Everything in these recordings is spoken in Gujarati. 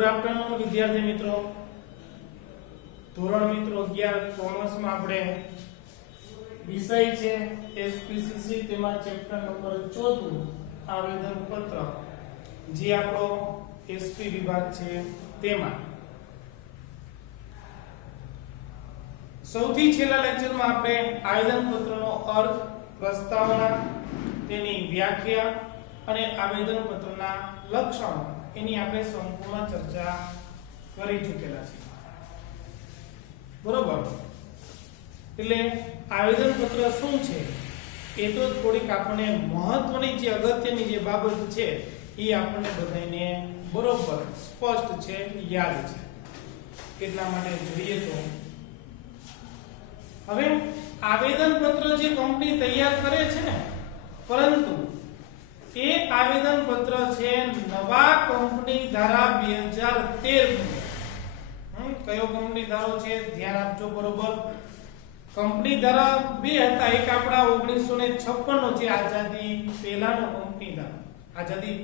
ગુડ આફ્ટરનૂન વિદ્યાર્થી મિત્રો. ધોરણ મિત્રો 11 કોમર્સ માં આપણે વિષય છે એસપીસીસી, તેમાં ચેપ્ટર નંબર 14 આવેદન પત્ર, જે આપણો એસપી વિભાગ છે તેમાં સૌથી છેલ્લા લેક્ચરમાં આપણે આવેદન પત્રનો અર્થ, પ્રસ્તાવના, તેની વ્યાખ્યા અને આવેદન પત્રના લક્ષણો એની આપણે સંપૂર્ણ ચર્ચા કરી ચૂકેલા છે. બરોબર. એટલે આવેદન પત્ર શું છે એ તો થોડીક આપણને મહત્વની જે અગત્યની જે બાબત છે એ આપણને બધાને બરોબર સ્પષ્ટ છે, યાદ છે. એટલા માટે જોઈએ તો હવે આવેદન પત્ર જે કંપની તૈયાર કરે છે ને, પરંતુ એ આવેદન પત્ર છે નવા કંપની ધારા 2013 કયો કંપની ધારો છે ધ્યાન આપજો. બરોબર. કંપની ધારા બે હતા, એક આપણા 1956 નો છે આઝાદી પહેલાનો કંપની ધારો, આઝાદી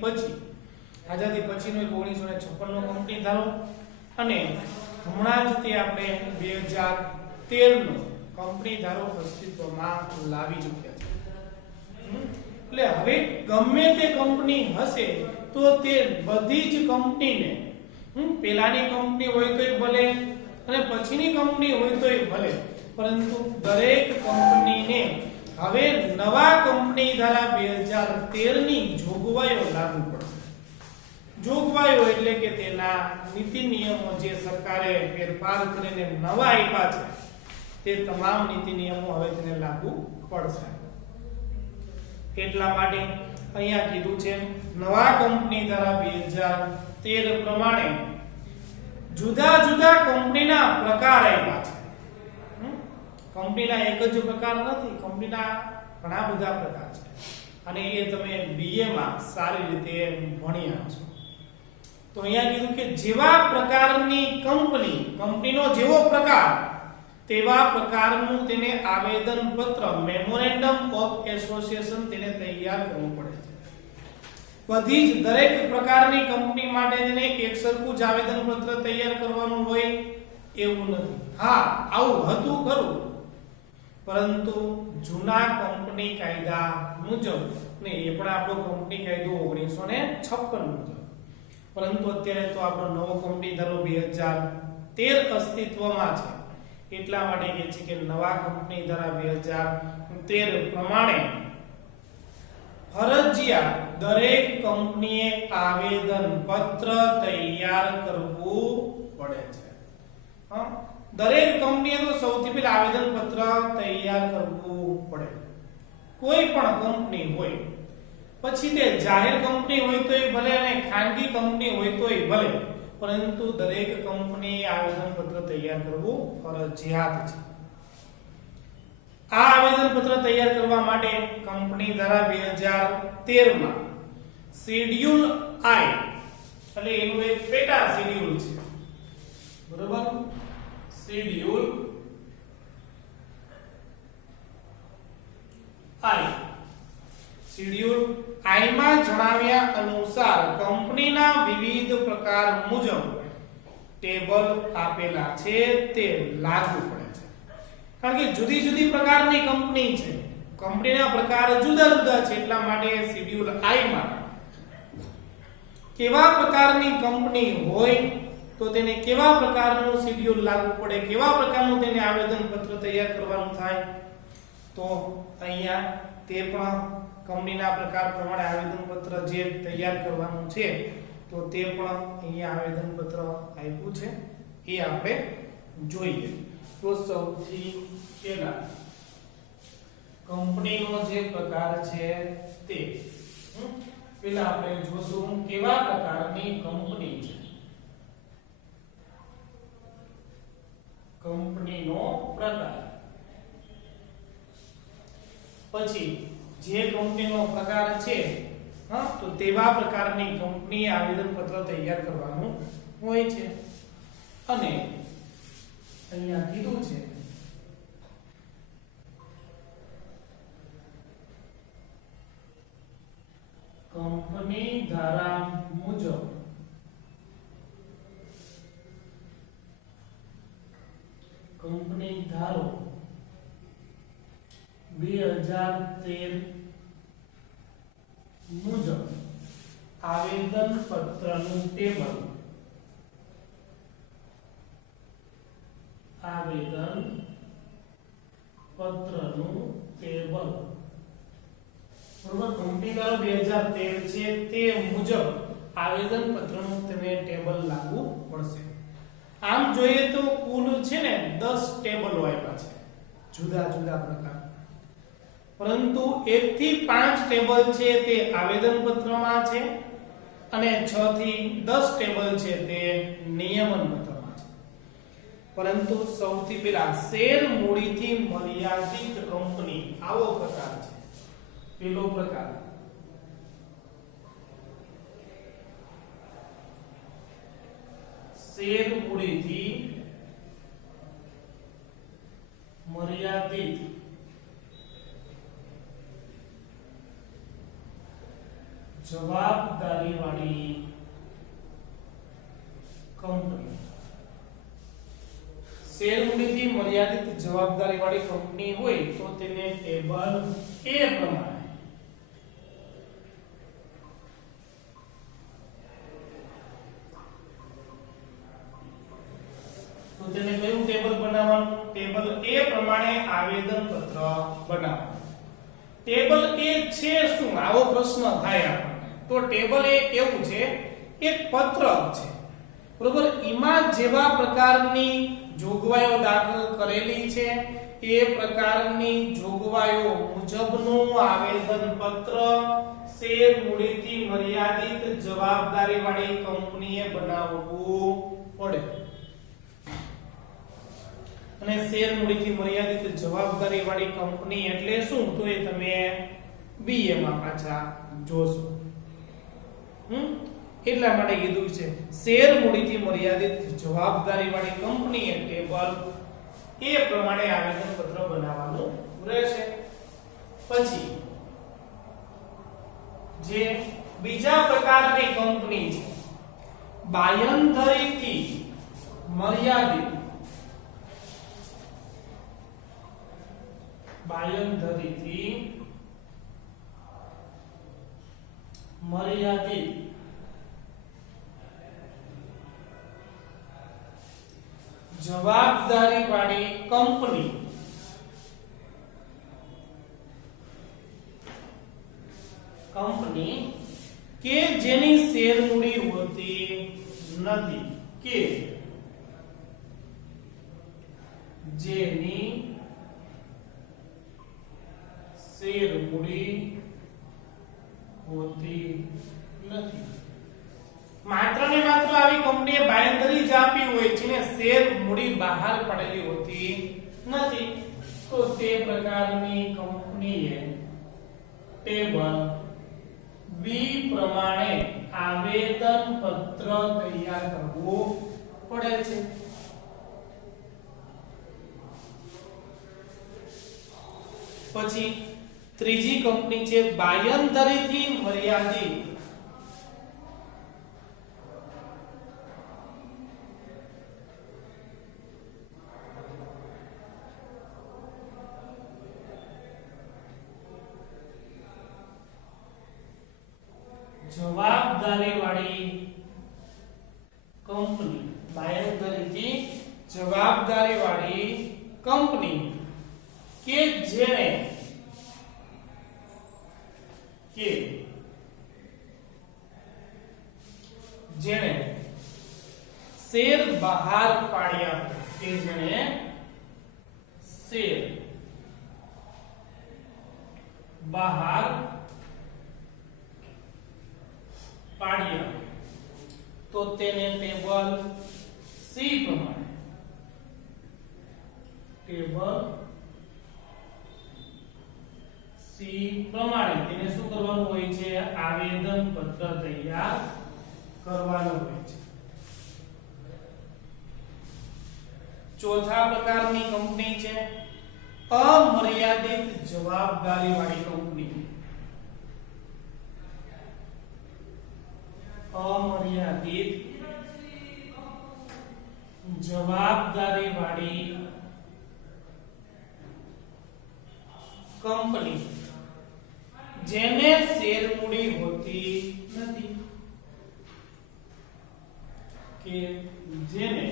પછીનો એક 1956 નો કંપની ધારો, અને હમણાં જ તે આપણે 2013 નો કંપની ધારો અસ્તિત્વમાં લાવી ચૂક્યા છે. એટલે હવે ગમે તે કંપની હશે તો તે બધી જ કંપનીને પહેલાની કંપની હોય તોય ભલે અને પછીની કંપની હોય તોય ભલે, પરંતુ દરેક કંપનીને હવે નવા કંપની ધારા 2013 ની જોગવાઈઓ લાગુ પડશે. જોગવાઈઓ એટલે કે તેના નીતિ નિયમો જે સરકારે ફેરફાર કરીને નવા આપ્યા છે તે તમામ નીતિ નિયમો હવે તેને લાગુ પડશે. એટલા માટે અહીંયા કીધું છે નવા કંપની ધારા 2013 પ્રમાણે જુદા જુદા કંપનીના પ્રકાર આપ્યા છે. કંપનીના એક જ પ્રકાર નથી, કંપનીના ઘણા બધા પ્રકાર છે, અને એ તમે બીએ માં સારી રીતે ભણી આવશો. તો અહીંયા કીધું કે જેવા પ્રકારની કંપનીનો જેવો પ્રકાર તેવા પ્રકારનું તેને આવેદન પત્ર, મેમોરેન્ડમ ઓફ એસોસિએશન તેને તૈયાર કરવું પડે છે. બધી જ દરેક પ્રકારની કંપની માટે તેને એક સરખું જ આવેદન પત્ર તૈયાર કરવાનું હોય એવું નથી. હા, આવું હતું ખરું, પરંતુ જૂના કંપની કાયદા મુજબ, ને એ પણ આપણો કંપની કાયદો 1956 મુજબ, પરંતુ અત્યારે તો આપણો નવો કંપની ધારો 2013 અસ્તિત્વમાં છે. એટલા માટે કહે છે કે નવા કંપની ધારા 2013 પ્રમાણે ફરજિયાત દરેક કંપનીએ આવેદન પત્ર તૈયાર કરવું પડે છે. દરેક કંપનીએ તો સૌથી પહેલા આવેદન પત્ર તૈયાર કરવું પડે. કોઈ પણ કંપની હોય, પછી તે જાહેર કંપની હોય તોય ભલે અને ખાનગી કંપની હોય તોય ભલે, પરંતુ દરેક કંપની આવેદન પત્ર તૈયાર કરવું ફરજિયાત છે. આ આવેદન પત્ર તૈયાર કરવા માટે કંપની ધારા 2013 માં શેડ્યુલ આઈ એટલે એનું એક પેટા શેડ્યુલ છે. બરોબર. શેડ્યુલ આઈ, શેડ્યુલ આઈ માં જણાવ્યા અનુસાર કંપનીના વિવિધ પ્રકાર મુજબ ટેબલ આપેલા છે તે લાગુ પડે છે. કારણ કે જુદી જુદી પ્રકારની કંપની છે, કંપનીના પ્રકાર જુદા જુદા છે, એટલા માટે શેડ્યુલ આઈ માં કેવા પ્રકારની કંપની હોય તો તેને કેવા પ્રકારનું શેડ્યુલ લાગુ પડે, કેવા પ્રકારનું તેને આવેદન પત્ર તૈયાર કરવાનું થાય. તો અહીંયા તે પણ કંપનીના પ્રકાર પ્રમાણે આવેદન પત્ર જે તૈયાર કરવાનું છે તો તે પણ અહીંયા આવેદન પત્ર આપ્યું છે, એ આપણે જોઈએ. તો સૌથી પહેલા કંપનીનો જે પ્રકાર છે તે પહેલા આપણે જોશું કેવા પ્રકારની કંપની છે. કંપનીનો પ્રકાર, પછી જે કંપનીનો પ્રકાર છે તો તેવા પ્રકારની કંપની આવેદન પત્ર તૈયાર કરવાનું હોય છે. અને અહીંયા કીધું છે કંપની ધારા મુજબ ધારો 2013 મુજબ આવેદન પત્રનું ટેબલ બરોબર કંપની ધારો 2013 છે તે મુજબ આવેદન પત્રનું તેને ટેબલ લાગુ પડશે. આમ જોઈએ તો કુલ છે ને 10 ટેબલો આપ્યા છે જુદા જુદા પ્રકાર, પરંતુ 1 થી 5 ટેબલ છે તે આવેદન પત્રમાં છે અને 6 થી 10 ટેબલ છે તે નિયમન પત્રમાં છે. પરંતુ સૌથી પહેલા શેર મૂડીથી મર્યાદિત કંપની આવો પ્રકાર છે. પહેલો પ્રકાર શેર મૂડીથી મર્યાદિત જવાબદારી વાળી કંપની. શેર મૂડીથી મર્યાદિત જવાબદારી વાળી કંપની હોય તો તેને ટેબલ A પ્રમાણે તેને કયું ટેબલ બનાવવાનું? ટેબલ A પ્રમાણે આવેદન પત્ર બનાવવાનું. ટેબલ A છે શું? આવો પ્રશ્ન થાય આપણને. તો ટેબલ A એવું છે એક પત્રક છે બરોબર. એમાં જેવા પ્રકારની જોગવાઈઓ દાખલ કરેલી છે એ પ્રકારની જોગવાઈઓ મુજબનું આવેદન પત્ર શેર મૂડીથી મર્યાદિત જવાબદારી વાળી કંપનીએ બનાવવું પડે. અને શેર મૂડીથી મર્યાદિત જવાબદારી વાળી કંપની એટલે શું? તો એ તમે BA માં પાછા જોશો. એટલા માટે કીધું છે શેર મૂડીથી મર્યાદિત જવાબદારી વાળી કંપની ટેબલ A પ્રમાણે આવેદન પત્ર બનાવવાનું રહેશે. પછી જે બીજા પ્રકારની કંપની છે બાયંધરીથી મર્યાદિત જવાબદારી વાળી કંપની કે જેની શેર મૂડી હોતી નથી, કે જેની શેર મૂડી હોતી નથી. માત્ર ને માત્ર આવી કંપનીએ બાંયધરી જ આપી હોય છે ને શેર મૂડી બહાર પડેલી હોતી નથી, તો તે પ્રકારની કંપનીએ ટેબલ B પ્રમાણે આવેદન પત્ર તૈયાર કરવું પડે છે. પછી ત્રીજી કંપની છે બાંયધરીથી મર્યાદિત જવાબદારી વાળી કંપની. બાંયધરીથી જવાબદારી વાળી કંપની કે જેણે શેર બહાર પાડ્યા, કે જેણે શેર બહાર પાડ્યા તો તેને ટેબલ C પ્રમાણે તેને શું કરવાનું હોય છે? આવેદન પત્ર તૈયાર કરવાનું હોય છે. ચોથા પ્રકારની કંપની છે અમર્યાદિત જવાબદારી વાળી કંપની. અમર્યાદિત જવાબદારી વાળી કંપની જેને શેર મૂડી હોતી નથી કે જેને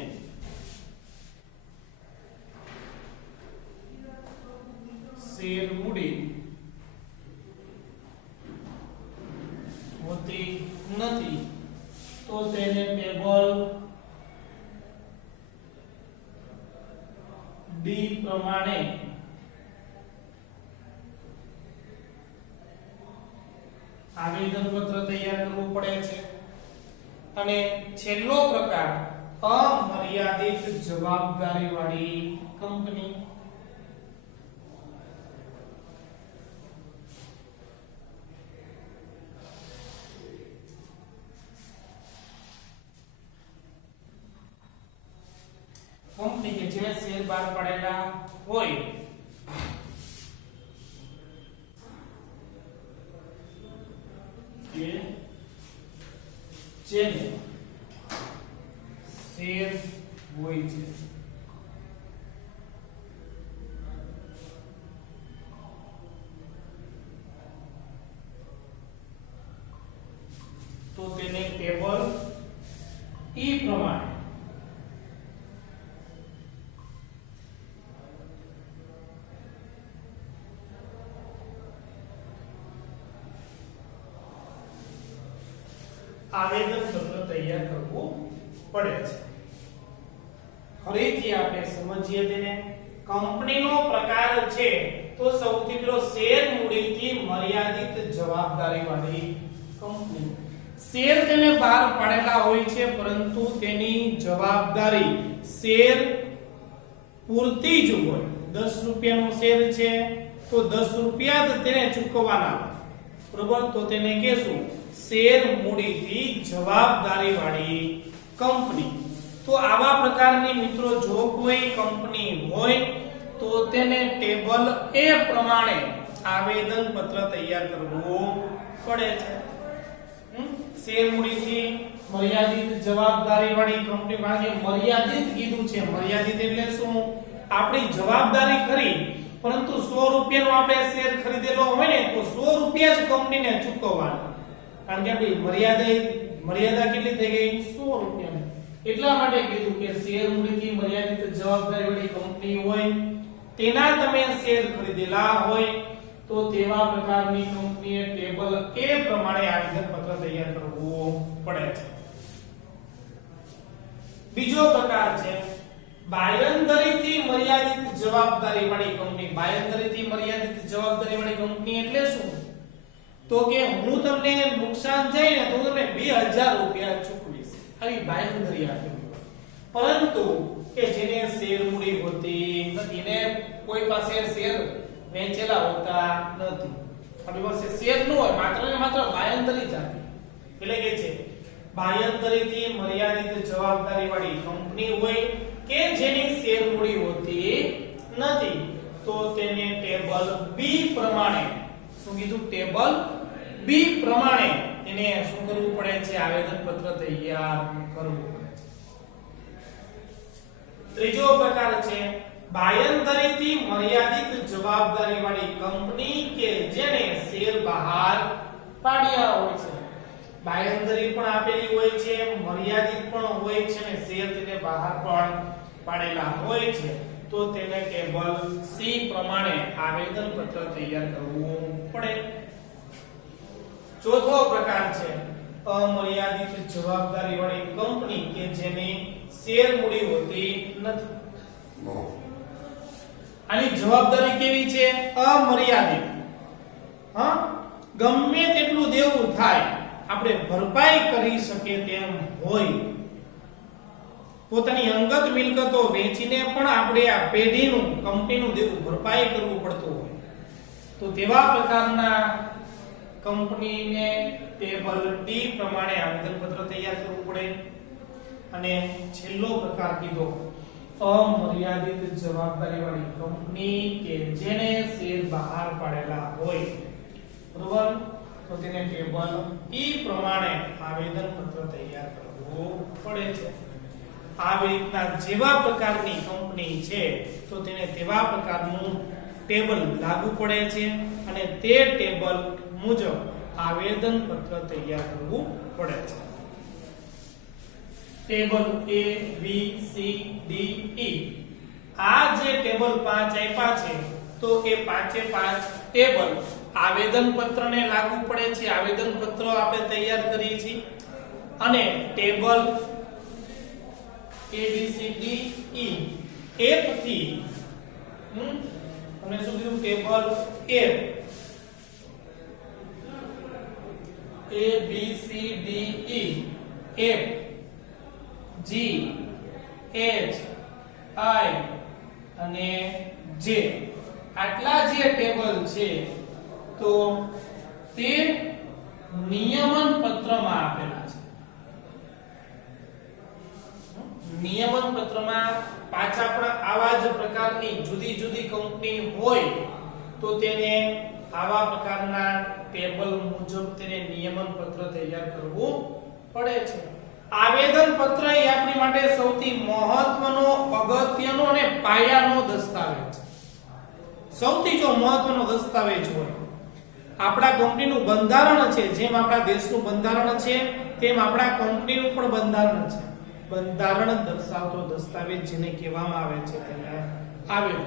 શેર મૂડી હોતી નથી તો તેને ટેબલ ડી પ્રમાણે આવેદન પત્ર તૈયાર કરવું પડે છે અને છેલ્લો પ્રકાર અમર્યાદિત જવાબદારી વાળી કંપની કંપની કે જે શેર બહાર પાડેલા હોય કે જેને શેર હોય છે તો તેને ટેબલ ઈ પ્રમાણે આવેદન પત્ર તૈયાર કરવું પડે છે ફરીથી આપણે સમજીએ તેને કંપનીનો પ્રકાર છે તો સૌથી પહેલો શેર મૂડીથી મર્યાદિત જવાબદારી વાળી કંપની શેર તેને બહાર પાડેલા હોય છે પરંતુ તેની જવાબદારી શેર પૂરતી જ હોય 10 રૂપિયાનો શેર છે તો 10 રૂપિયા જ તેને ચૂકવવાના બરોબર તો તેને કહેશું શેર મૂડીથી જવાબદારી વાળી કંપની તો આવા પ્રકારની મિત્રો જો કોઈ કંપની હોય તો તેને ટેબલ એ પ્રમાણે આવેદન પત્ર તૈયાર કરવું પડે છે શેર મૂડીથી મર્યાદિત જવાબદારી વાળી કંપની માટે મર્યાદિત કીધું છે મર્યાદિત એટલે શું આપણી જવાબદારી ખરી પરંતુ 100 રૂપિયાનો આપણે શેર ખરીદેલો હોય ને તો 100 રૂપિયા જ કંપનીને ચૂકવવાના કારણ કે આપણી મર્યાદા કેટલી થઈ ગઈ 100 રૂપિયા એટલા માટે કીધું કે શેર મૂડીથી મર્યાદિત જવાબદારી વાળી કંપની હોય તેના તમે શેર ખરીદેલા હોય તો તેવા પ્રકારની કંપનીએ ટેબલ એ પ્રમાણે આવેદન પત્ર તૈયાર કરવું પડે છે બીજો પ્રકાર છે બાયંદરીથી મર્યાદિત જવાબદારી વાળી કંપની બાયંદરીથી મર્યાદિત જવાબદારી વાળી કંપની એટલે શું તો કે હું તમને નુકસાન થાય ને તો તમને 2000 રૂપિયા ચૂકવીશ આવી બાયંદરી આપેલી પરંતુ કે જેને શેર મૂડી હોતી નથી ને કોઈ પાસે શેર વેચેલા હોતા નથી આપણી પાસે શેર ન હોય માત્ર ને માત્ર બાયંદરી જ આપી એટલે કે છે બાયંદરીથી મર્યાદિત જવાબદારી વાળી કંપની હોય કે જેની શેર મૂડી હોતી નથી તો તેને ટેબલ બી પ્રમાણે શું કીધું ટેબલ બી પ્રમાણે એને શું કરવું પડે છે આવેદન પત્ર તૈયાર કરવું પડે છે ત્રીજો પ્રકાર છે બાયંદરીથી મર્યાદિત જવાબદારી વાળી કંપની કે જેને શેર બહાર પાડ્યા હોય છે બાયંદરી પણ આપેલી હોય છે મર્યાદિત પણ હોય છે અને શેર તેને બહાર પણ પાડેલા હોય છે તો તેને ટેબલ સી પ્રમાણે આવેદન પત્ર તૈયાર કરવું પડે ચોથો પ્રકાર છે અમર્યાદિત જવાબદારી વાળી કંપની કે જેની શેર મૂડી હોતી નથી આની જવાબદારી કેવી છે અમર્યાદિત ગમે તેટલું દેવું થાય આપણે ભરપાઈ કરી શકે તેમ હોય પોતાની અંગત મિલકતો વેચીને પણ આપણે આ પેઢીનું કંપનીનું દેવું ભરપાઈ કરવું પડતું હોય તો તેવા પ્રકારના કંપનીને ટેબલ ડી પ્રમાણે આવેદન પત્ર તૈયાર કરવું પડે અને છેલ્લો પ્રકાર કીધો અમર્યાદિત જવાબદારી વાળી કંપની કે જેને શેર બહાર પાડેલા હોય બરોબર તો તેને ટેબલ ઈ પ્રમાણે આવેદન પત્ર તૈયાર કરવું પડે છે આવી રીતના જેવા પ્રકારની કંપની છે તો તેને તેવા પ્રકારનું ટેબલ લાગુ પડે છે અને તે ટેબલ મુજબ આવેદન પત્ર તૈયાર કરવું પડે છે. Table A B C D E આ જે ટેબલ 5 આપ્યા છે તો એ પાંચે પાંચ ટેબલ આવેદન પત્રને લાગુ પડે છે. આવેદન પત્ર આપણે તૈયાર કરીએ છીએ અને table A B C D E F થી તમને શું કીધું table F A B C D E F G H I અને J આટલા જે ટેબલ છે તો તે નિયમન પત્રમાં આપેલા છે. નિયમન પત્રમાં પાછા પણ આવા જ પ્રકારની જુદી જુદી કંપની હોય તો તેને આવા પ્રકારના ટેબલ મુજબ તેને નિયમન પત્ર તૈયાર કરવું પડે છે. આવેદન પત્ર એ આપણી માટે સૌથી મહત્વનો અગત્યનો અને પાયાનો દસ્તાવેજ છે. સૌથી જો મહત્વનો દસ્તાવેજ હોય આપણા કંપનીનું બંધારણ છે, જેમ આપણા દેશનું બંધારણ છે તેમ આપણા કંપનીનું પણ બંધારણ છે. બંધારણ દર્શાવતો દસ્તાવેજ જેને કહેવામાં આવે છે તેને આવેદન.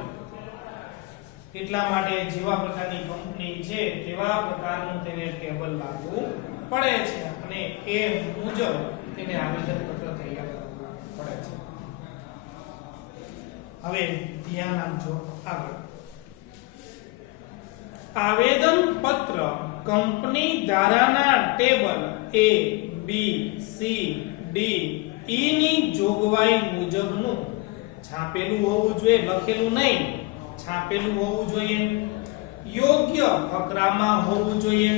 એટલા માટે જેવા પ્રકારની કંપની છે તેવા પ્રકારનું તેને ટેબલ લાગુ પડે છે અને એ મુજબ તેને આવેદન પત્ર તૈયાર કરવું પડે છે. હવે ધ્યાન આપજો આગળ. આવેદન પત્ર કંપની ધારાના table A B C D E ની જોગવાઈ મુજબનું છાપેલું હોવું જોઈએ, લખેલું નહીં, છાપેલું હોવું જોઈએ, યોગ્ય ફકરામાં હોવું જોઈએ,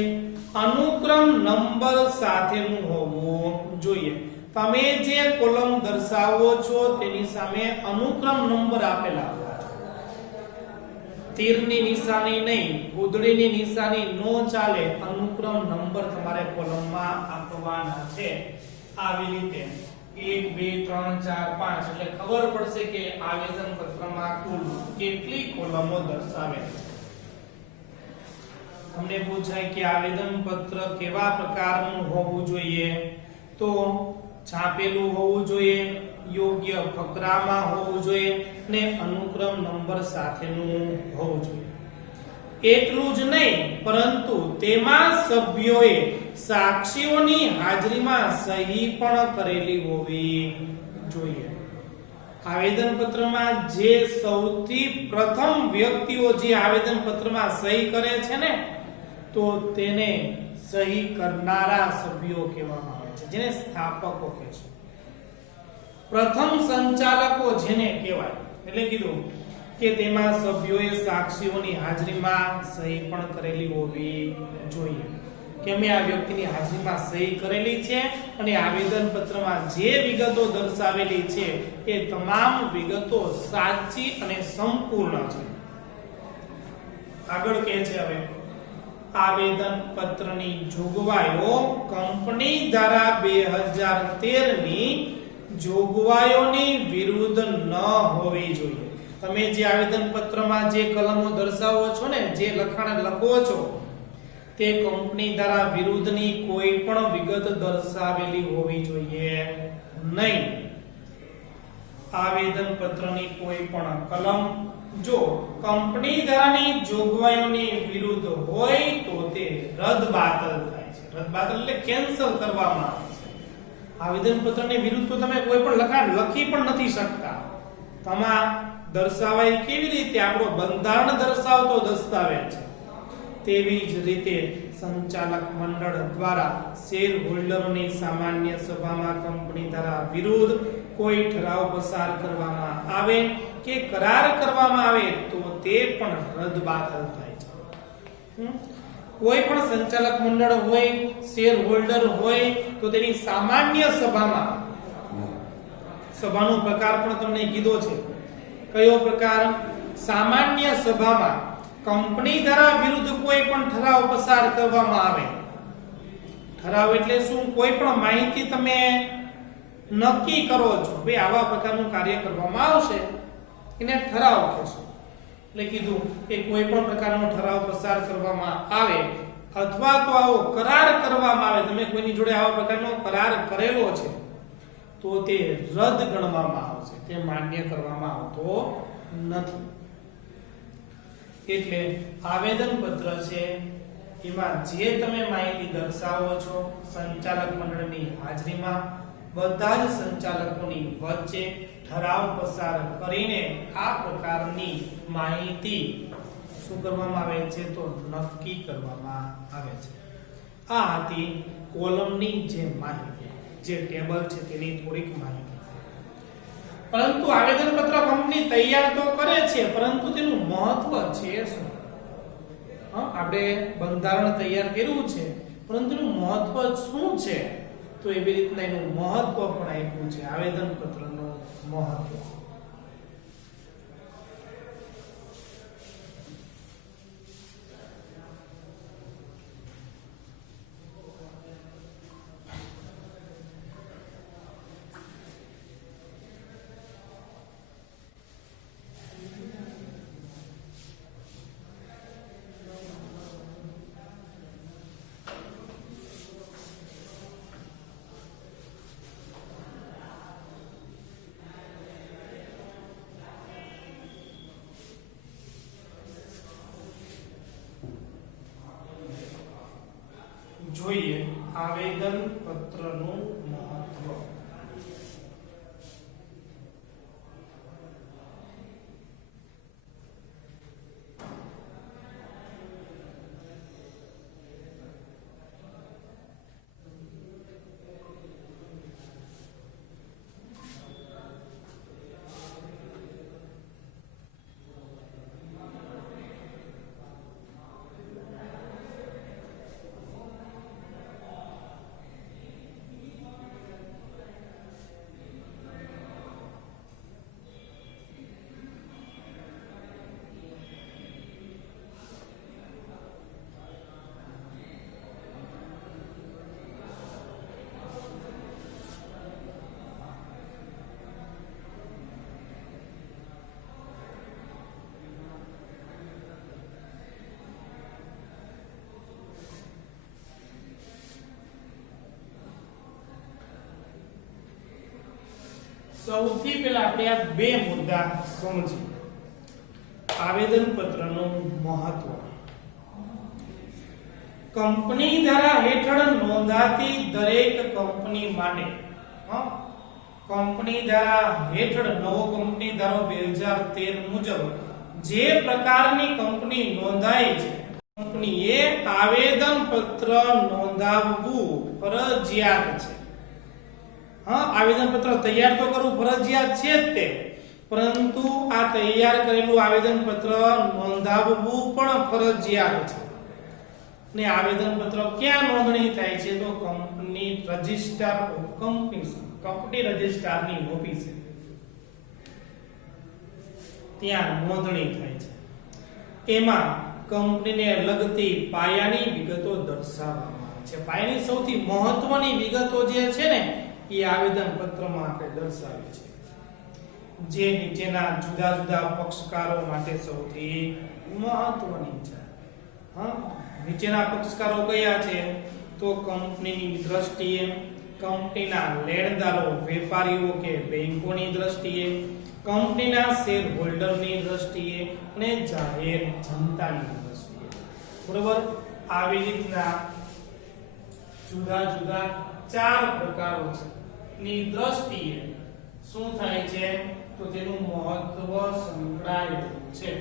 અનુક્રમ નંબર સાથેનું હોવું જોઈએ. તમે જે કોલમ દર્શાવો છો તેની સામે અનુક્રમ નંબર આપેલા હોવા જોઈએ. તીરની નિશાની નહીં, ગુદડીની નિશાની નો ચાલે, અનુક્રમ નંબર તમારે કોલમમાં આપવાના છે. આવી રીતે 1 2 3 4 5 એટલે ખબર પડશે કે આવેદન પત્રમાં કુલ કેટલી કોલમો દર્શાવે છે. અમને પૂછાય કે આવેદન પત્ર કેવા પ્રકારનું હોવું જોઈએ, તો છાપેલું હોવું જોઈએ, યોગ્ય ફકરામાં હોવું જોઈએ ને અનુક્રમ નંબર સાથેનું હોવું જોઈએ. એટલું જ નહીં પરંતુ તેમાં સભ્યોએ સાક્ષીઓની હાજરીમાં સહી પણ કરેલી હોવી જોઈએ. આવેદન પત્રમાં જે સૌથી પ્રથમ વ્યક્તિઓ જે આવેદન પત્રમાં સહી કરે છે ને તો તેને સહી કરનારા સભ્યો કહેવામાં આવે છે, જેને સ્થાપકો કહે છે. પ્રથમ સંચાલકો જેને કહેવાય એટલે કીધું કે તેમાં સભ્યોએ સાક્ષીઓની હાજરીમાં સહી પણ કરેલી હોવી જોઈએ કે અમે આ વ્યક્તિની હાજરીમાં સહી કરેલી છે અને આવેદન પત્રમાં જે વિગતો દર્શાવેલી છે એ તમામ વિગતો સાચી અને સંપૂર્ણ છે. આગળ કહે છે હવે આવેદન પત્રની જોગવાઈઓ કંપની ધારા 2013 ની જોગવાઈઓની વિરુદ્ધ ન હોવી જોઈએ. તમે જે આવેદન પત્રમાં જે કલમો દર્શાવો છો ને, જે લખાણ લખો છો તે કંપની ધારા વિરુદ્ધની કોઈ પણ વિગત દર્શાવેલી હોવી જોઈએ નહીં. આવેદન પત્રની કોઈ પણ કલમ જો કંપની ધારાની જોગવાઈઓની વિરુદ્ધ હોય તો તે રદબાતલ થાય છે. રદબાતલ એટલે કેન્સલ કરવામાં આવે છે. આવેદન પત્રની વિરુદ્ધ તો તમે કોઈ પણ લખાણ લખી પણ નથી શકતા. તમા દર્શાવાય કેવી રીતે? આપણો બંધારણ દર્શાવતો દસ્તાવેજ છે. તેવી જ રીતે સંચાલક મંડળ દ્વારા શેર હોલ્ડરોની સામાન્ય સભામાં કંપની ધારા વિરુદ્ધ કોઈ ઠરાવ પસાર કરવામાં આવે કે કરાર કરવામાં આવે તો તે પણ રદબાતલ થાય છે. કોઈ પણ સંચાલક મંડળ હોય, શેર હોલ્ડર હોય તો તેની સામાન્ય સભામાં, સભાનો પ્રકાર પણ તમને કીધો છે કયો પ્રકાર, સામાન્ય સભામાં કંપની ધારા વિરુદ્ધ કોઈ પણ ઠરાવ પસાર કરવામાં આવે. ઠરાવ એટલે શું? કોઈ પણ માહિતી તમે નક્કી કરો છો, ભાઈ આવા પ્રકારનું કાર્ય કરવામાં આવશે, એને ઠરાવ કહેશો. એટલે કીધું કે કોઈ પણ પ્રકારનો ઠરાવ પસાર કરવામાં આવે અથવા તો આવો કરાર કરવામાં આવે, તમે કોઈની જોડે આવા પ્રકારનો કરાર કરેલો છે તો તે રદ ગણવામાં આવશે, તે માન્ય કરવામાં આવતો નથી. એટલે આવેદન પત્ર છે એમાં જે તમે માહિતી દર્શાવો છો સંચાલક મંડળની હાજરીમાં બધા જ સંચાલકોની વચ્ચે ઠરાવ પસાર કરીને આ પ્રકારની માહિતી શું કરવામાં આવે છે તો નક્કી કરવામાં આવે છે. આ હતી કોલમની જે માહિતી, જે ટેબલ છે તેની થોડીક માહિતી. પરંતુ આવેદનપત્ર કંપની તૈયાર તો કરે છે, પરંતુ તેનું મહત્વ છે શું? આપણે બંધારણ તૈયાર કર્યું છે, પરંતુ એનું મહત્વ શું છે? તો એવી રીતના એનું મહત્વ પણ આપ્યું છે, આવેદનપત્રનું મહત્વ. જોઈએ આવેદન પત્રનું મહત્વ. સૌથી પહેલા આપણે આ બે મુદ્દા સમજીએ. આવેદન પત્રનું મહત્વ. કંપની ધારા હેઠળ નોંધાતી દરેક કંપની માટે કંપની ધારા હેઠળ નવો કંપની ધારો 2013 મુજબ જે પ્રકારની કંપની નોંધાઈ છે કંપનીએ આવેદન પત્ર નોંધાવવું ફરજિયાત છે. આવેદન પત્ર તૈયાર તો કરવું ફરજિયાત છે જ તે, પરંતુ આ તૈયાર કરેલું આવેદન પત્ર નોંધાવવું પણ ફરજિયાત છે. ને આવેદન પત્ર ક્યાં નોંધણી થાય છે તો company register of companies, company રજિસ્ટ્રારની ઓફિસે ત્યાં નોંધણી થાય છે. એમાં કંપનીને લગતી પાયાની વિગતો દર્શાવવામાં આવે છે. પાયાની સૌથી મહત્વની વિગતો જે છે ને એ આવેદન પત્રમાં આપણે દર્શાવી છે, જે નીચેના જુદા જુદા પક્ષકારો માટે સૌથી મહત્વની છે. નીચેના પક્ષકારો કયા છે તો કંપનીની દ્રષ્ટિએ, કંપનીના લેણદારો વેપારીઓ કે બેંકોની દ્રષ્ટિએ, કંપનીના શેર હોલ્ડરની દ્રષ્ટિએ અને જાહેર જનતાની દ્રષ્ટિએ. બરોબર, આવી રીતના જુદા જુદા 4 પ્રકારો છે ની દ્રષ્ટિએ શું થાય છે તો તેનું મહત્વ સંકળાયેલું છે.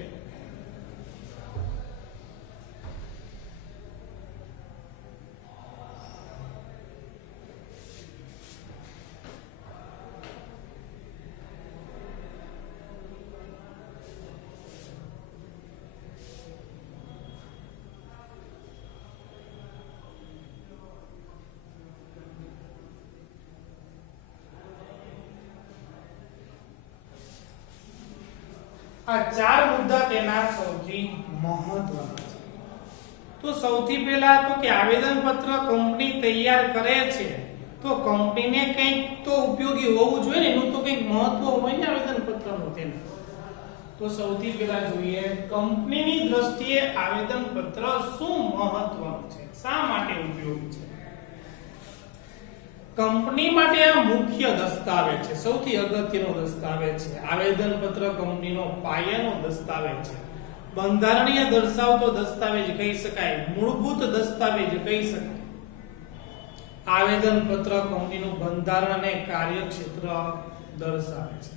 આ 4 મુદ્દા તેના સૌથી મહત્વના છે. તો સૌથી પહેલા તો કે આવેદન પત્ર કંપની તૈયાર કરે છે તો કંપનીને કંઈક તો ઉપયોગી હોવું જોઈએ ને, એનું તો કંઈક મહત્વ હોય ને આવેદન પત્રનું. તેનું તો સૌથી પહેલા જોઈએ કંપનીની દ્રષ્ટિએ આવેદન પત્ર શું મહત્વનું છે, શા માટે ઉપયોગી છે. કંપની માટે આ મુખ્ય દસ્તાવેજ છે, સૌથી અગત્યનો દસ્તાવેજ છે. આવેદન પત્ર કંપનીનો પાયાનો દસ્તાવેજ છે, બંધારણીય દર્શાવતો દસ્તાવેજ કહી શકાય, મૂળભૂત દસ્તાવેજ કહી શકાય. આવેદન પત્ર કંપનીનું બંધારણ અને કાર્યક્ષેત્ર દર્શાવે છે.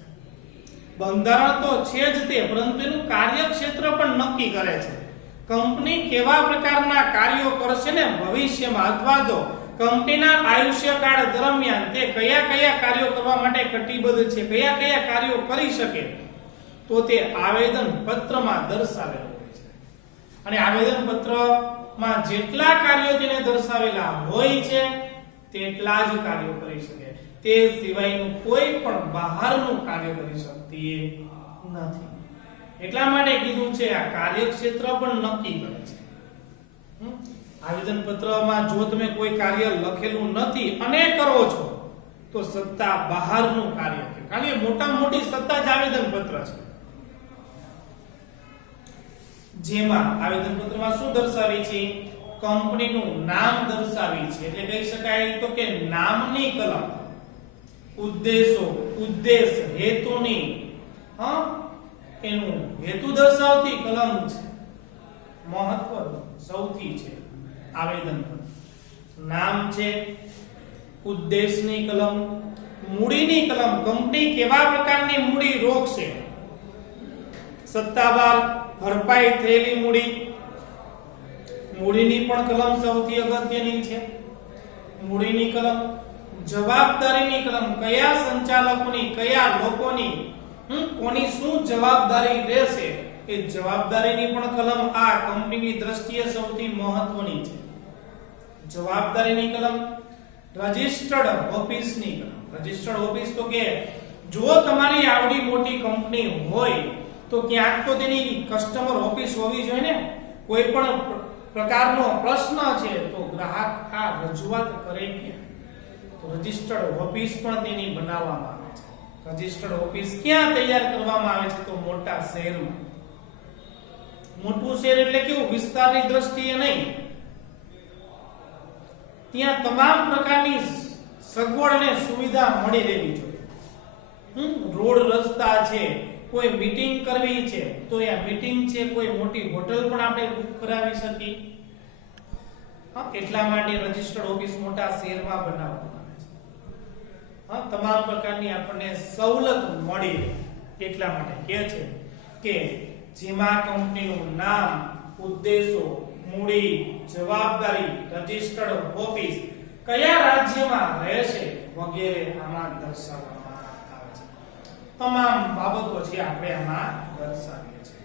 બંધારણ તો છે જ તે, પરંતુ એનું કાર્યક્ષેત્ર પણ નક્કી કરે છે. કંપની કેવા પ્રકારના કાર્યો કરશે ને ભવિષ્યમાં, અથવા તો કંપનીના આયુષ્યકાળ દરમિયાન તે કયા કયા કાર્યો કરવા માટે કટિબદ્ધ છે, કયા કયા કાર્યો કરી શકે, તો તે આવેદન પત્રમાં દર્શાવેલું હોય છે. અને આવેદન પત્રમાં જેટલા કાર્યો તેને દર્શાવેલા હોય છે તેટલા જ કાર્યો કરી શકે, તે સિવાયનું કોઈ પણ બહારનું કાર્ય કરી શકતી નથી. એટલા માટે કીધું છે આ કાર્યક્ષેત્ર પણ નક્કી કરે છે. આવેદન પત્રમાં જો તમે કોઈ કાર્ય લખેલું નથી અને કરો છો તો સત્તા બહારનું કાર્ય છે, કારણ કે મોટામાં મોટી સત્તા જ આવેદન પત્ર છે. જેમાં આવેદન પત્રમાં શું દર્શાવી છે, કંપનીનું નામ દર્શાવી છે, એટલે કહી શકાય તો કે નામની કલમ, ઉદ્દેશો, ઉદ્દેશ, હેતુની એનું હેતુ દર્શાવતી કલમ છે. મહત્વ સૌથી છે આવેદન પત્ર. નામ છે, ઉદ્દેશની કલમ, મૂડીની કલમ, કંપની કેવા પ્રકારની મૂડી રોકશે, સત્તાવાર ભરપાઈ થયેલી મૂડી, મૂડીની પણ કલમ સૌથી અગત્યની છે. મૂડીની કલમ, જવાબદારીની કલમ, કયા સંચાલકોની, કયા લોકોની, કોની શું જવાબદારી રહેશે, એ જવાબદારીની પણ કલમ આ કંપનીની દ્રષ્ટિએ સૌથી મહત્વની છે. જવાબદારીની કલમ, રજિસ્ટર્ડ ઓફિસની કલમ. રજિસ્ટર્ડ ઓફિસ તો કે જો તમારી આવડી મોટી કંપની હોય તો ક્યાંક તો તેની કસ્ટમર ઓફિસ હોવી જોઈએ ને. કોઈ પણ પ્રકારનો પ્રશ્ન છે તો ગ્રાહક આ રજૂઆત કરે કે, તો રજિસ્ટર્ડ ઓફિસ પણ તેની બનાવવામાં આવે છે. રજિસ્ટર્ડ ઓફિસ ક્યાં તૈયાર કરવામાં આવે છે, તો મોટા શહેરમાં. મોટું શહેર એટલે કેવું, વિસ્તારની દ્રષ્ટિએ નહીં, ત્યાં તમામ પ્રકારની સગવડ અને સુવિધા મળી રહેવી જોઈએ. રોડ રસ્તા છે, કોઈ મીટિંગ કરવી છે તો આ મીટિંગ છે, કોઈ મોટી હોટલ પણ આપણે બુક કરાવી શકીએ. એટલા માટે રજિસ્ટર્ડ ઓફિસ મોટા શહેરમાં બનાવવામાં આવે છે. તમામ પ્રકારની આપણને સવલત મળી રહે, એટલા માટે કહે છે કે જેમાં કંપનીનું નામ, ઉદ્દેશો, મૂડી, જવાબદારી, રજિસ્ટર્ડ ઓફિસ, કયા રાજ્યમાં રહેશે વગેરે આમાં દર્શાવવામાં આવે છે. તમામ બાબતો છે આપણે આમાં દર્શાવીએ છીએ.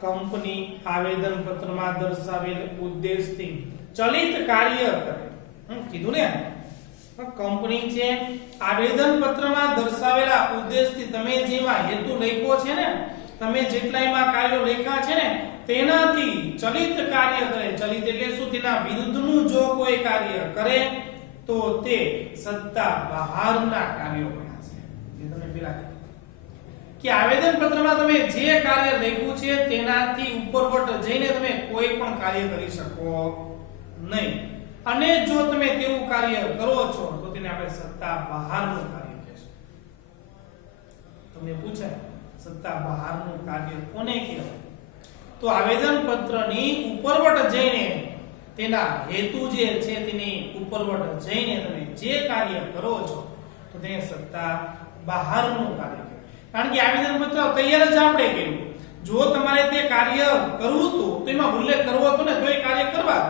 કંપની આવેદન પત્રમાં દર્શાવેલ ઉદ્દેશથી ચલિત કાર્ય કરે. કીધું ને, કંપની છે આવેદન પત્રમાં દર્શાવેલા ઉદ્દેશથી, તમે જેમાં હેતુ લખ્યો છે ને, તમે જેટલા એમાં કાર્યો લખ્યા છે ને તેનાથી ચલિત કાર્ય કરે. ચલિત એટલે શું, તેના વિરુદ્ધનું જો કોઈ કાર્ય કરે તો તે સત્તા બહારના કાર્યો ગણાય છે. જે તમે પેલા કે આવેદન પત્રમાં તમે જે કાર્ય લખ્યું છે તેનાથી ઉપરવટ જઈને તમે કોઈ પણ કાર્ય કરી શકો નહીં. અને જો તમે તેવું કાર્ય કરો છો તો તેને આપણે સત્તા બહારનું કાર્ય કહેશું. તમને પૂછાય સત્તા બહારનું કાર્ય કોને કહેવાય, તો આવેદન પત્રની ઉપરવટ જઈને તેના હેતુ જે છે તેની ઉપરવટ જઈને તમે જે કાર્ય કરો છો તો તેને સત્તા બહારનું કાર્ય કહેવાય. કારણ કે આવેદન પત્ર તૈયાર જ આપણે કર્યું. જો તમારે તે કાર્ય કરવું હતું તો એમાં ઉલ્લેખ કરવો હતો ને તો એ કાર્ય કરવા,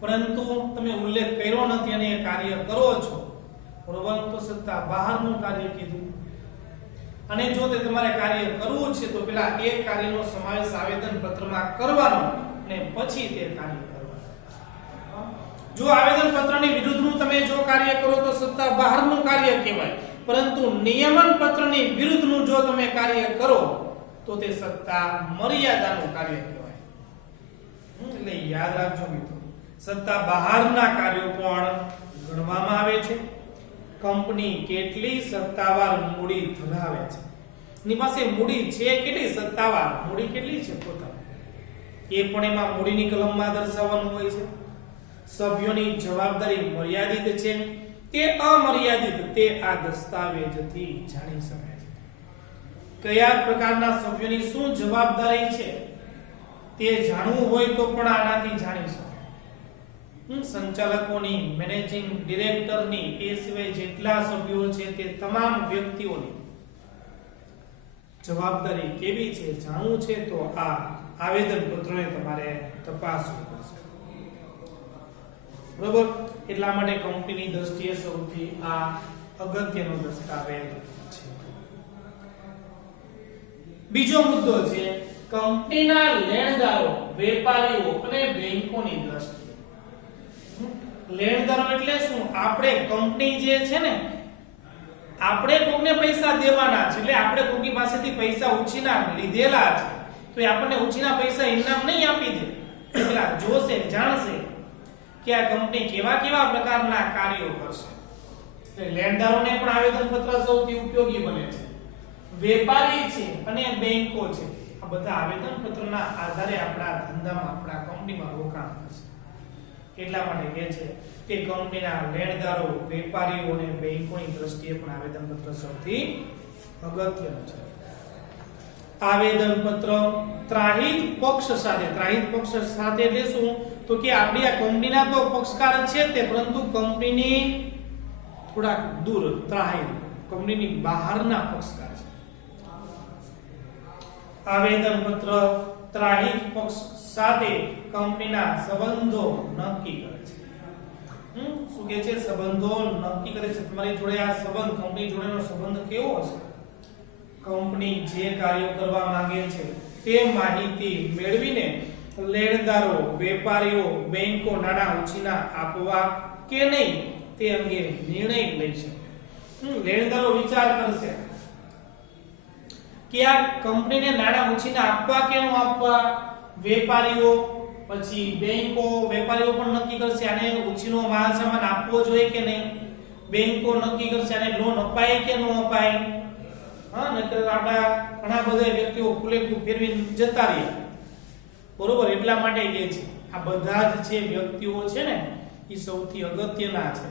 પરંતુ તમે ઉલ્લેખ કર્યો નથી અને એ કાર્ય કરો છો, બરોબર, તો સત્તા બહારનું કાર્ય કીધું. અને જો તે તમારે કાર્ય કરવું છે તો પેલા એ કાર્યનો સમાવેશ આવેદન પત્રમાં કરવાનો અને પછી તે કાર્ય કરવાનું. જો આવેદન પત્રની વિરુદ્ધનું તમે જો કાર્ય કરો તો સત્તા બહારનું કાર્ય કહેવાય, પરંતુ નિયમન પત્રની વિરુદ્ધનું જો તમે કાર્ય કરો તો તે સત્તા મર્યાદાનું કાર્ય કહેવાય. એટલે યાદ રાખજો મિત્રો, સત્તા બહારના કાર્યો પણ ગણવામાં આવે છે. કંપની કેટલી સત્તાવાર મૂડી ધરાવે છે ની પાસે મૂડી છે કેટલી? સત્તાવાર મૂડી કેટલી છે પોતાની, એ પણ એમાં મૂડીની કલમમાં દર્શાવવાનું હોય છે. સભ્યોની જવાબદારી મર્યાદિત છે કે અમર્યાદિત તે આ દસ્તાવેજથી જાણી શકાય છે. કયા પ્રકારના સભ્યોની શું જવાબદારી છે તે જાણવું હોય તો પણ આનાથી જાણી શકાય. સંચાલકોની, મેનેજિંગ ડિરેક્ટરની, એ સિવાય જેટલા સભ્યો છે તે તમામ વ્યક્તિઓની જવાબદારી કેવી છે જાણવું છે તો આ આવેદન પત્રને તમારે તપાસવું પડશે. બરોબર, એટલા માટે કંપનીની દ્રષ્ટિએ સૌથી આ અગત્યનો દસ્તાવેજ છે. બીજો મુદ્દો છે કંપનીના લેણદારો, વેપારીઓ અને બેંકોની દ્રષ્ટિએ. લેણદારો એટલે શું? આપણે કંપની જે છે ને, આપણે કોકને પૈસા દેવાના છે, એટલે આપણે કોકની પાસેથી પૈસા ઉછીના લીધેલા છે, તો એ આપણને ઉછીના પૈસા ઇનામ નહીં આપી દે. પેલા જોશે, જાણશે કે આ કંપની કેવા કેવા પ્રકારના કાર્યો કરશે. એટલે લેણદારોને પણ આવેદન પત્ર સૌથી ઉપયોગી બને છે. વેપારી છે અને બેંકો છે, આ બધા આવેદન પત્રના આધારે આપણા ધંધામાં, આપણા કંપનીમાં રોકાણ કરશે. એટલા માટે કહે છે કે કંપનીના લેણદારો, વેપારીઓ અને બેંકોની દ્રષ્ટિએ પણ આવેદન પત્ર સૌથી અગત્યનું છે. આવેદન પત્ર ત્રાહિત પક્ષ સાથે, ત્રાહિત પક્ષ સાથે એટલે શું? તો કે આપણી આ કંપનીના તો પક્ષકાર છે તે, પરંતુ કંપનીની થોડાક દૂર, ત્રાહિત કંપનીની બહારના પક્ષકાર છે. આવેદન પત્ર ત્રાહિત પક્ષ સાથે કંપનીના સંબંધો નક્કી કરે છે. શું કહે છે? સંબંધો નક્કી કરે છે. તમારી જોડે આ સંબંધ, કંપની જોડેનો સંબંધ કેવો હશે? કંપની જે કાર્ય કરવા માંગે છે તે માહિતી મેળવીને લેણદારો, વેપારીઓ, બેંકો નાણાં ઉછીના આપવા કે નહીં તે અંગે નિર્ણય લઈ શકે. લેણદારો વિચાર કરશે કે આ કંપનીને નાણાં ઉછીના આપવા કે ન આપવા. વેપારીઓ, પછી બેંકો, વેપારીઓ પણ નક્કી કરશે આને ઉછીનો માલ સામાન આપવો જોઈએ કે નહીં. બેંકો નક્કી કરશે આને લોન અપાય કે ન અપાય. હા, નકર આપણા ઘણા બધા વ્યક્તિઓ ફૂલેકું ફેરવીને જતા રહ્યા. બરોબર, એટલા માટે કહે છે આ બધા જ જે વ્યક્તિઓ છે ને એ સૌથી અગત્યના છે.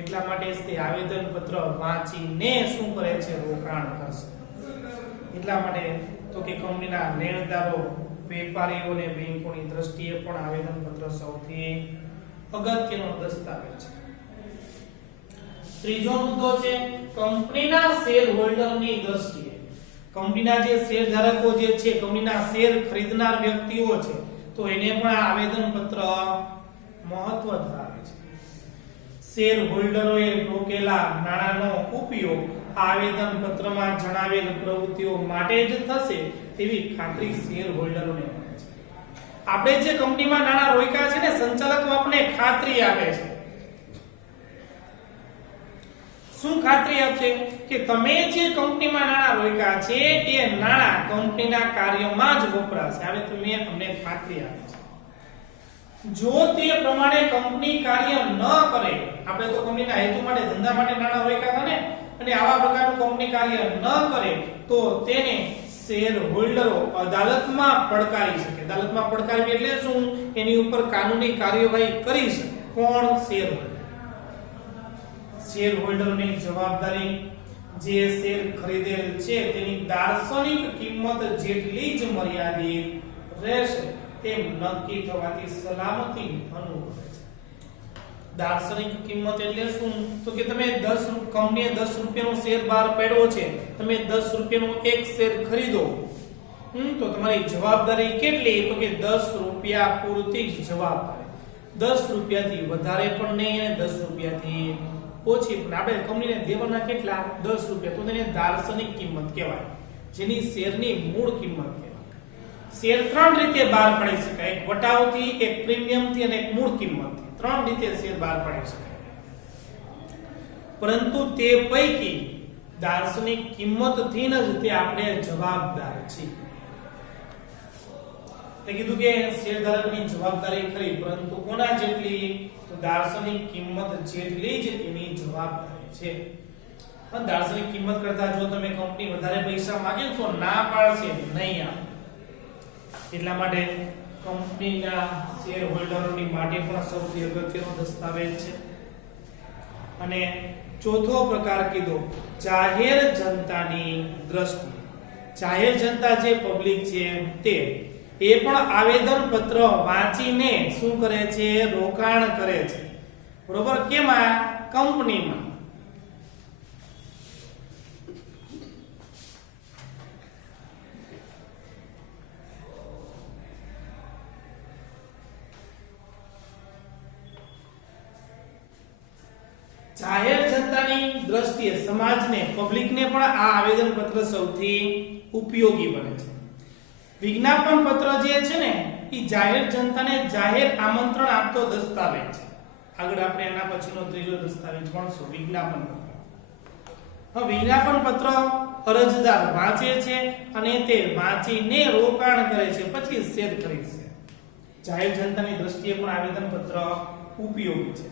એટલા માટે તે આવેદન પત્ર વાંચીને શું કરે છે? રોકાણ કરશે. એટલા માટે તો કે કંપનીના લેણદારો, વેપારીઓ અને બેંકોની દ્રષ્ટિએ પણ આવેદન પત્ર સૌથી અગત્યનો દસ્તાવેજ છે. ત્રીજો મુદ્દો છે કંપનીના શેર હોલ્ડરની દ્રષ્ટિએ. કંપનીના જે શેર ધારકો જે છે, કંપનીના શેર ખરીદનાર વ્યક્તિઓ છે, તો એને પણ આ આવેદન પત્ર મહત્વ ધરાવે છે. શેર હોલ્ડરોએ રોકેલા નાણાંનો ઉપયોગ આવેદન પત્રમાં જણાવેલ પ્રવૃત્તિઓ માટે જ થશે તેવી ખાતરી શેર હોલ્ડરોને મળે છે. આપણે જે કંપનીમાં નાણાં રોક્યા છે ને, સંચાલકો આપણે ખાતરી આપે છે. શું ખાતરી આપશે? કે તમે જે કંપનીમાં નાણાં રોક્યા છે એ નાણાં કંપનીના કાર્યમાં જ વપરાશે. હવે તમે અમને ખાતરી આપે છે. જો તે પ્રમાણે કંપની કાર્ય ન કરે, આપણે તો કંપનીના હેતુ માટે, ધંધા માટે નાણાં રોક્યા હતા ને, અને આવા પ્રકારનું કંપની કાર્ય ન કરે તો તેને શેર હોલ્ડરો અદાલતમાં પડકારી શકે. અદાલતમાં પડકારવી એટલે શું? એની ઉપર કાનૂની કાર્યવાહી કરી શકે. કોણ? Share holder. શેર હોલ્ડરની જવાબદારી જે શેર ખરીદેલ છે તેની દાર્શનિક કિંમત જેટલી જ મર્યાદિત રહેશે તેમ નક્કી થવાથી સલામતી અનુભવે છે. દાર્શનિક કિંમત એટલે શું? તો કે તમે 10 કંપનીએ 10 રૂપિયાનો શેર બહાર પાડ્યો છે, તમે 10 રૂપિયાનો એક શેર ખરીદો, તો તમારી જવાબદારી કેટલી? તો કે 10 રૂપિયા પૂરતી જ જવાબદારી. 10 રૂપિયાથી વધારે પણ નહીં અને 10 રૂપિયાથી ઓછી પણ. આપણે કંપનીને દેવાના કેટલા? 10 રૂપિયા. તો તેને દાર્શનિક કિંમત કહેવાય, જેની શેરની મૂળ કિંમત કહેવાય. શેર ત્રણ રીતે બહાર પાડી શકાય: એક વટાવથી, એક પ્રીમિયમથી અને એક મૂળ કિંમતથી. ત્રણ રીતે શેર બહાર પાડી શકાય. પરંતુ તે પૈકી દાર્શનિક કિંમતથી જ તે આપણે જવાબદાર છીએ. તે કીધું કે શેરધારકની જવાબદારી ખરી, પરંતુ કોના જેટલી? તો દાર્શનિક કિંમત જેટલી જ એની જવાબદારી છે. પણ દાર્શનિક કિંમત કરતા જો તમે કંપની વધારે પૈસા માંગે તો ના પાડશે નહીં આપે. એટલા માટે કંપનીના શેર હોલ્ડરોની માટે પણ સૌથી અગત્યનો દસ્તાવેજ છે. અને ચોથો પ્રકાર કીધો જાહેર જનતાની દ્રષ્ટિ. જાહેર જનતા જે પબ્લિક છે તે એ પણ આવેદન પત્ર વાંચીને શું કરે છે? રોકાણ કરે છે. બરોબર? કેમાં? કંપનીમાં. જાહેર જનતાની દ્રષ્ટિએ સમાજને પબ્લિકને પણ આ આવેદન પત્ર સૌથી ઉપયોગી બને છે. વિજ્ઞાપન પત્ર જે છે ને એ જાહેર જનતાને જાહેર આમંત્રણ આપતો દસ્તાવેજ છે. આગળ આપણે એના પછીનો ત્રીજો દસ્તાવેજ ભણશું, વિજ્ઞાપન પત્ર. હવે વિજ્ઞાપન પત્ર અરજદાર વાંચે છે અને તે વાંચીને રોકાણ કરે છે, પછી શેર ખરીદશે. જાહેર જનતાની દ્રષ્ટિએ પણ આવેદન પત્ર ઉપયોગી છે.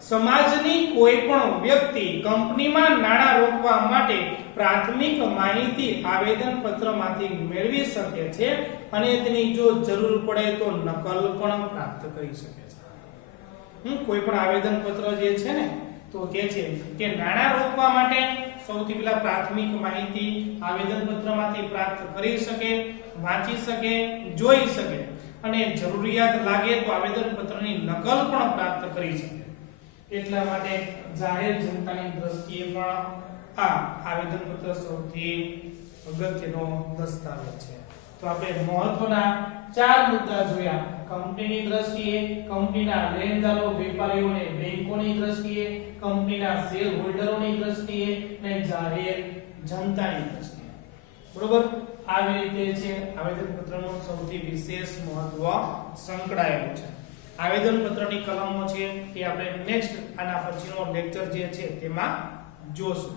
સમાજની કોઈ પણ વ્યક્તિ કંપનીમાં નાણાં રોકવા માટે પ્રાથમિક માહિતી આવેદન પત્રમાંથી મેળવી શકે છે અને તેની જો જરૂર પડે તો નકલ પણ પ્રાપ્ત કરી શકે છે. કોઈ પણ આવેદન પત્ર જે છે ને તો કે છે કે નાણાં રોકવા માટે સૌથી પહેલા પ્રાથમિક માહિતી આવેદન પત્રમાંથી પ્રાપ્ત કરી શકે, વાંચી શકે, જોઈ શકે અને જરૂરિયાત લાગે તો આવેદન પત્રની નકલ પણ પ્રાપ્ત કરી શકે. એટલા માટે જાહેર જનતાની દ્રષ્ટિએ પણ આ આવેદન પત્ર સૌથી અગત્યનો દસ્તાવેજ છે. તો આપણે મહત્વના 4 મુદ્દા જોયા. કંપનીની દ્રષ્ટિએ, કંપનીના લેણદારો વેપારીઓને બેંકોની દ્રષ્ટિએ, કંપનીના શેર હોલ્ડરોની દ્રષ્ટિએ અને જાહેર જનતાની દ્રષ્ટિએ. બરોબર? આવી રીતે છે આવેદન પત્રનું સૌથી વિશેષ મહત્વ સંકળાયેલું છે. આવેદન પત્રની કલમો છે એ આપણે નેક્સ્ટ આના પછીનો લેક્ચર જે છે તેમાં જોશું.